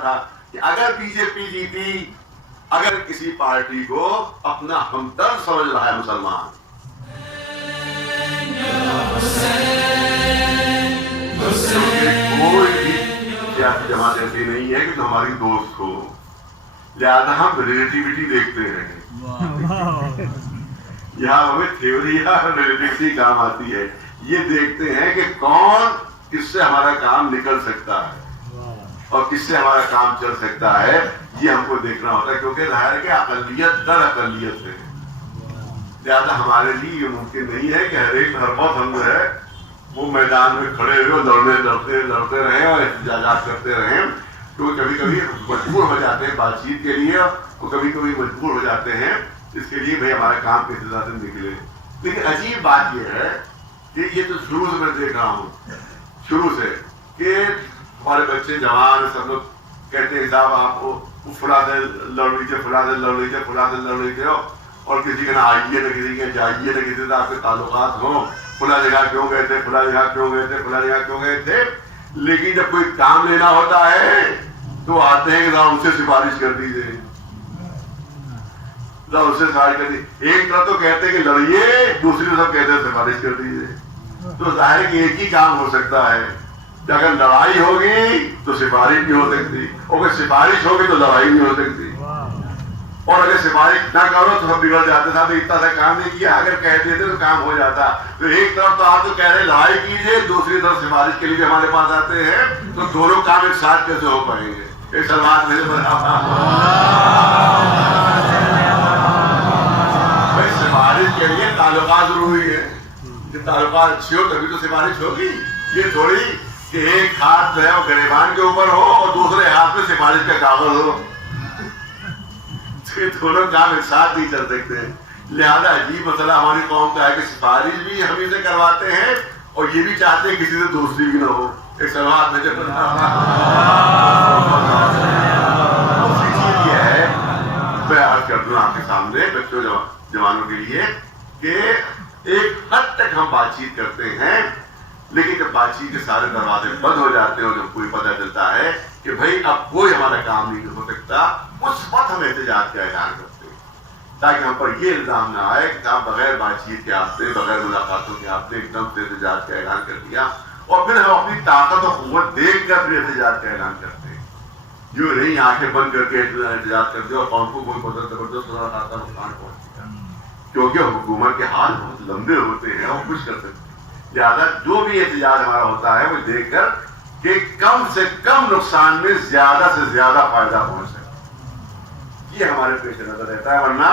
تھا کہ اگر بی جے پی جیتی، اگر کسی پارٹی کو اپنا ہمدرد سمجھ رہا ہے مسلمان، کوئی بھی سیاسی جماعت ایسی نہیں ہے کہ جو ہماری دوست ہو، لہذا ہم ریلیٹیوٹی دیکھتے ہیں. یہاں ہمیں تھیوری یا ریلیٹیوٹی کام آتی ہے. یہ دیکھتے ہیں کہ کون کس سے ہمارا کام نکل سکتا ہے اور کس سے ہمارا کام چل سکتا ہے. یہ ہم کو دیکھنا ہوتا ہے، کیونکہ ظاہر ہے کہ اقلیت در اقلیت ہے. لہٰذا ہمارے لیے یہ ممکن نہیں ہے کہ ہر وقت ہم جو ہے وہ میدان میں کھڑے ہوئے لڑتے رہیں اور احتجاجات کرتے رہیں. تو کبھی کبھی مجبور ہو جاتے ہیں بات چیت کے لیے، اور کبھی کبھی مجبور ہو جاتے ہیں اس کے لیے بھائی ہمارے کام کے انتظار سے نکلے. لیکن عجیب بات یہ ہے کہ یہ تو شروع سے میں دیکھ رہا ہوں، شروع سے کہ ہمارے بچے جوان سب لوگ کہتے ہیں صاحب آپ فلاں سے لڑ لیجیے، فلاں سے لڑ لیجیے، فلاں سے لڑ لیجیے، اور کسی کے نہ آئیے نہ کسی کے جائیے نہ کسی سے آپ کے تعلقات ہوں. فلاں جگہ کیوں گئے تھے، فلاں جگہ کیوں گئے تھے، فلاں جگہ کیوں گئے تھے. لیکن جب کوئی کام لینا ہوتا ہے تو آتے ہیں کہ ان سے سفارش کر دیجیے، ان سے سفارش کر دیجیے. ایک طرف تو کہتے ہیں کہ لڑیے، دوسری طرف کہتے ہیں سفارش کر دیجیے. تو ظاہر ہے کہ ایک ہی کام ہو سکتا ہے کہ اگر لڑائی ہوگی تو سفارش بھی ہو سکتی، اور اگر سفارش ہوگی تو لڑائی بھی ہو سکتی. اور اگر سفارش نہ کرو تو سب بگڑ جاتے. صاحب اتنا سا کام نہیں کیا، اگر کہہ دیتے تو کام ہو جاتا. تو ایک طرف تو آپ تو کہہ رہے لڑائی کیجیے، دوسری طرف سفارش کے لیے بھی ہمارے پاس آتے ہیں. تو دونوں کام ایک ساتھ کیسے ہو پائیں گے؟ ایک سلوات میرے بھائی سفارش کے لیے تعلقات ضروری ہے. جب تعلقات اچھی ہو تبھی تو سفارش ہوگی. یہ تھوڑی کہ ایک ہاتھ جو ہے وہ گریبان کے اوپر ہو اور دوسرے ہاتھ میں سفارش کا کاغذ ہو. دونوں کام ایک ساتھ نہیں کر سکتے. لہذا عجیب مسئلہ ہماری قوم کا ہے کہ سفارش بھی ہم اسے کرواتے ہیں اور یہ بھی چاہتے ہیں کسی سے دوستی بھی نہ ہو. ایک سلوات میں جب چیز یہ ہے میں عرض کر دوں آپ کے سامنے بچوں جوانوں کے لیے کہ ایک حد تک ہم بات چیت کرتے ہیں، لیکن جب بات چیت کے سارے دروازے بند ہو جاتے ہیں اور جب کوئی پتہ چلتا ہے کہ بھائی اب کوئی ہمارا کام نہیں ہو سکتا، اس وقت ہم احتجاج کا اعلان کرتے ہیں تاکہ ہم پر یہ الزام نہ آئے کہ آپ بغیر بات چیت کے آپ نے، بغیر ملاقاتوں کے آپ نے ایک دم سے احتجاج کا اعلان کر دیا. اور پھر ہم اپنی طاقت اور قوت دیکھ کر پھر احتجاج کا اعلان کرتے ہیں. جو نہیں آنکھیں بند کر کے احتجاج کرتے اور قوم کو کوئی بدل زبردست نقصان پہنچے گا، کیونکہ حکومت کے ہاتھ بہت لمبے ہوتے ہیں اور کچھ کر سکتے ہیں. لہٰذا جو بھی احتجاج ہمارا ہوتا ہے وہ دیکھ کر کہ کم سے کم نقصان میں زیادہ سے زیادہ فائدہ پہنچ سکے، یہ ہمارے پیش نظر رہتا ہے. ورنہ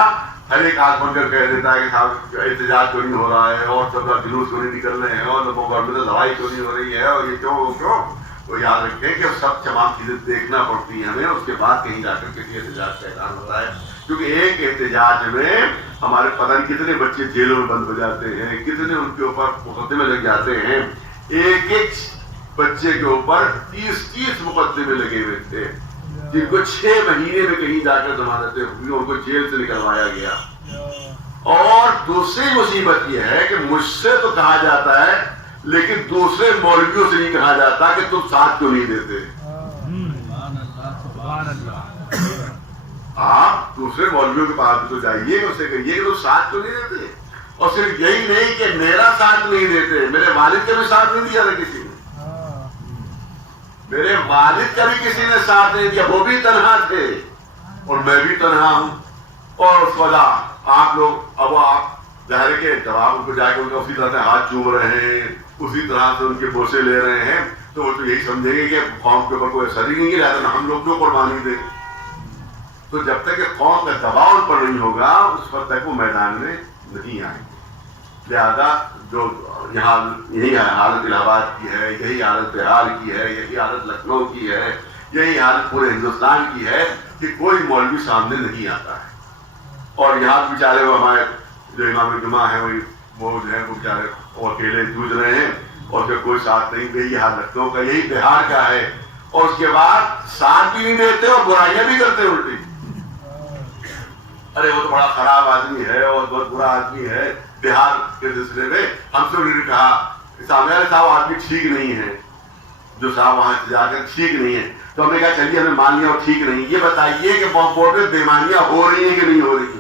ہر ایک آنکھ بن کر کہہ دیتا ہے کہ صاحب احتجاج کیوں نہیں ہو رہا ہے، اور سب کا جلوس کیوں نہیں نکل رہے ہیں، اور لوگوں گورنمنٹ سے لڑائی کیوں نہیں ہو رہی ہے، اور یہ کیوں. تو یاد رکھیں کہ سب تمام چیزیں دیکھنا پڑتی ہیں ہمیں، اس کے بعد کہیں جا کر کسی احتجاج کا اعلان ہوتا ہے. کیونکہ ایک احتجاج میں ہمارے پتہ نہیں کتنے بچے جیلوں میں بند ہو جاتے ہیں، کتنے ان کے اوپر مقدمے لگ جاتے ہیں. ایک ایک بچے کے اوپر 30 مقدمے لگے ہوئے تھے، جن کو 6 مہینے میں کہیں جا کر ضمانتیں ہوئی، ان کو جیل سے نکلوایا گیا. اور دوسری مصیبت یہ ہے کہ مجھ سے تو کہا جاتا ہے لیکن دوسرے مولویوں سے نہیں کہا جاتا کہ تم ساتھ کیوں نہیں دیتے. آپ دوسرے مولویوں کے پاس تو جائیے، اس سے کہیے کہ تم ساتھ کیوں نہیں دیتے. اور صرف یہی نہیں کہ میرا ساتھ نہیں دیتے، میرے والد کا بھی ساتھ نہیں دیا تھا کسی نے، میرے والد کا بھی کسی نے ساتھ نہیں دیا، وہ بھی تنہا تھے اور میں بھی تنہا ہوں. اور اس وجہ آپ لوگ اب آپ ظاہر کے جواب ان کو جا کے ان کو اسی طرح سے ہاتھ چوم رہے ہیں، اسی طرح سے ان کے بوسے لے رہے ہیں، تو وہ تو یہی سمجھیں گے کہ قوم کے اوپر کوئی اثر ہی نہیں رہتا، ہم لوگ کیوں قربانی دیں. تو جب تک کہ قوم کا دباؤ ان پر نہیں ہوگا اس وقت تک وہ میدان میں نہیں آئیں گے. لہذا جو یہاں یہی حالت الہ آباد کی ہے، یہی حالت بہار کی ہے، یہی حالت لکھنؤ کی ہے، یہی حالت پورے ہندوستان کی ہے کہ کوئی مولوی سامنے نہیں آتا ہے. اور یہاں بیچارے وہ ہمارے جو امام جمعہ ہیں وہ جو ہے وہ بیچارے اکیلے جوجھ رہے ہیں اور پھر کوئی ساتھ نہیں دے. یہ حال لکھنؤ کا یہی بہار کا ہے. اور اس کے بعد ساتھ بھی نہیں دیتے اور برائیاں بھی کرتے الٹی. ارے وہ تو بڑا خراب آدمی ہے اور بہت برا آدمی ہے. بہار کے سلسلے میں ہم سے انہوں نے کہا صاحب آدمی ٹھیک نہیں ہے. جو صاحب وہاں جا کر ٹھیک نہیں ہے. تو ہم نے کہا چلیے ہمیں مان لیا اور ٹھیک نہیں. یہ بتائیے کہ بورڈ میں بےمانیاں ہو رہی ہیں کہ نہیں ہو رہی ہیں؟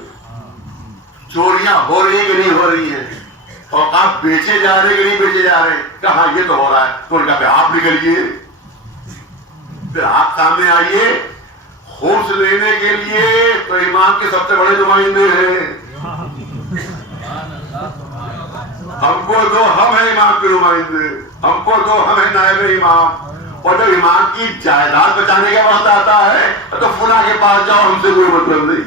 چوریاں ہو رہی ہیں کہ نہیں ہو رہی ہیں؟ اور آپ بیچے جا رہے کہ نہیں بیچے جا رہے؟ کہا یہ تو ہو رہا ہے. تو ان کا پھر آپ نکلیے, پھر آپ سامنے آئیے. خوش لینے کے لیے تو امام کے سب سے بڑے نمائندے ہیں. ہم کو دو, ہم ہیں امام کے نمائندے, ہم کو دو, ہم ہیں نائب امام. اور جب امام کی جائیداد بچانے کا وقت آتا ہے تو فلاں کے پاس جاؤ, ہم سے کوئی مطلب نہیں.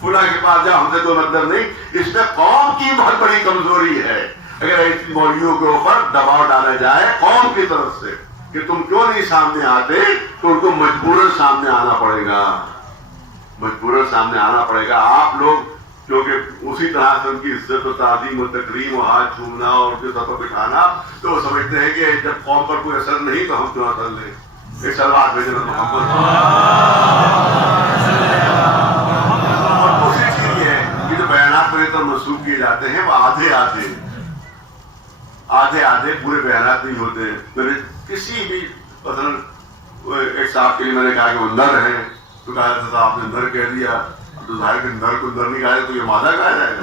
فلاں کے پاس جاؤ, ہم سے کوئی مطلب نہیں. اس میں قوم کی بہت بڑی کمزوری ہے. اگر ایسی مولویوں کے اوپر دباؤ ڈالا جائے قوم کی طرف سے کہ تم کیوں نہیں سامنے آتے, تو ان کو مجبوراً سامنے آنا پڑے گا, مجبوراً سامنے آنا پڑے گا. آپ لوگ کیونکہ اسی طرح سے ان کی عزت و تعظیم و تکریم و ہاتھ چھومنا اور ان کے سطح بٹھانا, تو وہ سمجھتے ہیں کہ جب قوم پر کوئی اثر نہیں تو ہم کیوں اثر لیں. ایک سلوات بھیجنا محمد. اور دوسری چیز یہ ہے کہ جو بیانات میرے طرف منسوخ کیے جاتے ہیں وہ آدھے پورے بیانات نہیں ہوتے ہیں. میرے کسی بھی مثلا ایک صاحب کے لیے میں نے کہا کہ وہ نر ہے, تو کہا تھا آپ نے نر کہہ دیا, تو ظاہر کہ نر کو نر نہیں کہا جائے تو یہ مادہ کہا جائے گا.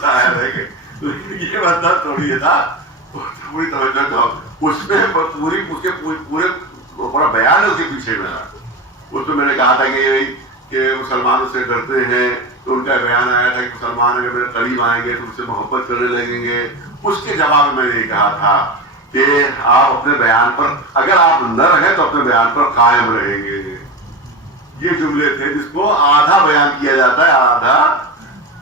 ظاہر ہے کہ یہ مطلب تھوڑی یہ تھا, پوری توجہ تھا اس میں, پوری اس کے پورے بڑا بیان ہے اس کے پیچھے میرا. اس میں نے کہا تھا کہ مسلمان اس سے ڈرتے ہیں, تو ان کا بیان آیا تھا کہ مسلمان اگر میرے قریب آئیں گے تو ان سے محبت کرنے لگیں گے. اس کے جواب میں نے یہ کہا تھا کہ آپ اپنے بیان پر, اگر آپ نر ہیں تو اپنے بیان پر قائم رہیں گے. یہ جملے تھے جس کو آدھا بیان کیا جاتا ہے, آدھا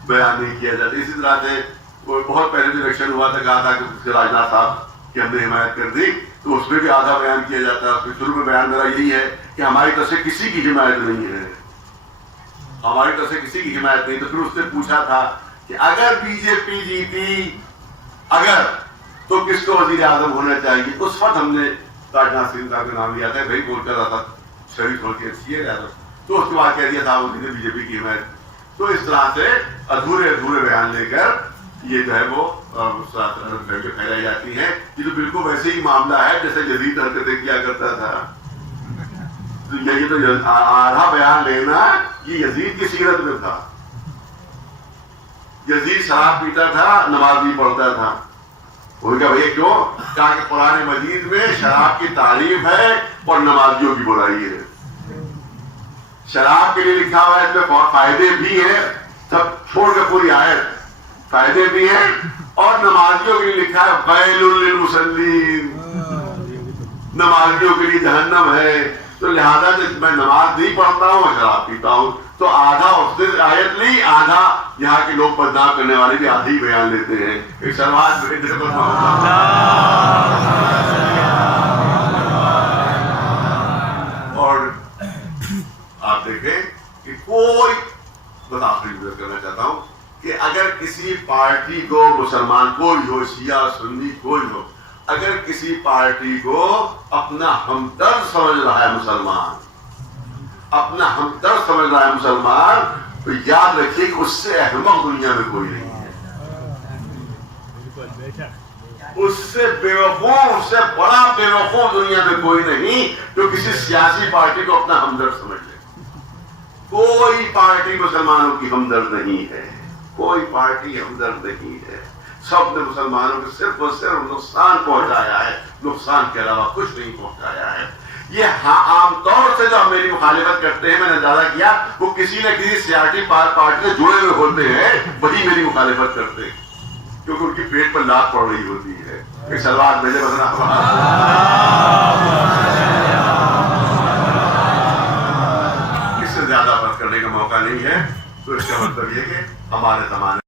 بیان نہیں کیا جاتا. اسی طرح سے بہت پہلے جو الیکشن ہوا تھا, کہا تھا کہ راجناتھ صاحب کی ہم نے حمایت کر دی, تو اس میں بھی آدھا بیان کیا جاتا ہے. پھر شروع میں بیان میرا یہی ہے کہ ہماری طرف سے کسی کی حمایت نہیں ہے, ہماری طرف سے کسی کی حمایت نہیں. تو پھر اس نے پوچھا تھا کہ اگر بی جے پی جیتی, اگر, تو کس کو وزیر اعظم ہونا چاہیے. اس وقت ہم نے راجناتھ سنگھ صاحب کا نام لیا تھا, بھائی بول کر رہا تھا شریف ہو کے سی اے. تو اس کے بعد کہہ دیا تھا انہوں نے بی جے پی کی حمایت. تو اس طرح سے ادھورے بیان لے کر یہ جو ہے وہ پھیلائی جاتی ہیں. یہ تو بالکل ویسے ہی معاملہ ہے جیسے یزید حرکتیں کیا کرتا تھا. یہ تو آدھا بیان لینا یہ یزید کی سیرت میں تھا. یزید شراب پیتا تھا, نماز نہیں پڑھتا تھا. ان کا بھائی کیوں؟ کہا کہ قرآن مجید میں شراب کی تعریف ہے اور نمازیوں کی برائی ہے. شراب کے لیے لکھا ہوا ہے, اس میں فائدے بھی ہیں, سب چھوڑ کے پوری آیت, فائدے بھی ہیں, اور نمازیوں کے لیے لکھا ہے ویل للمصلین, نمازیوں کے لیے جہنم ہے. تو لہذا میں نماز نہیں پڑھتا ہوں, میں شراب پیتا ہوں. تو آدھا اس سے آیت نہیں, آدھا یہاں کے لوگ بدنام کرنے والے بھی آدھی بیان لیتے ہیں. ایک سلوات اور آپ دیکھیں کہ کوئی, بس آخری بات کرنا چاہتا ہوں کہ اگر کسی پارٹی کو, مسلمان کوئی ہو, شیعہ سنی کوئی ہو, اگر کسی پارٹی کو اپنا ہمدرد سمجھ رہا ہے مسلمان, اپنا ہمدرد سمجھ رہا ہے مسلمان, تو یاد رکھیے کہ اس سے احمق دنیا میں کوئی نہیں ہے, اس سے بیوقوف, اس سے بڑا بیوقوف دنیا میں کوئی نہیں جو کسی سیاسی پارٹی کو اپنا ہمدرد سمجھ لے. کوئی پارٹی مسلمانوں کی ہمدرد نہیں ہے, کوئی پارٹی ہمدرد نہیں ہے. سب نے مسلمانوں کو صرف اور صرف نقصان پہنچایا ہے, نقصان کے علاوہ کچھ نہیں پہنچایا ہے. یہ عام طور سے جو ہم میری مخالفت کرتے ہیں, میں نے زیادہ کیا, وہ کسی نہ کسی سیاسی پارٹی سے جڑے ہوئے ہوتے ہیں, وہی میری مخالفت کرتے ہیں, کیونکہ ان کی پیٹ پر لات پڑ رہی ہوتی ہے. ایک سلوات میرے بدنا اس سے زیادہ بات کرنے کا موقع نہیں ہے. تو اس کا مطلب یہ کہ ہمارے زمانے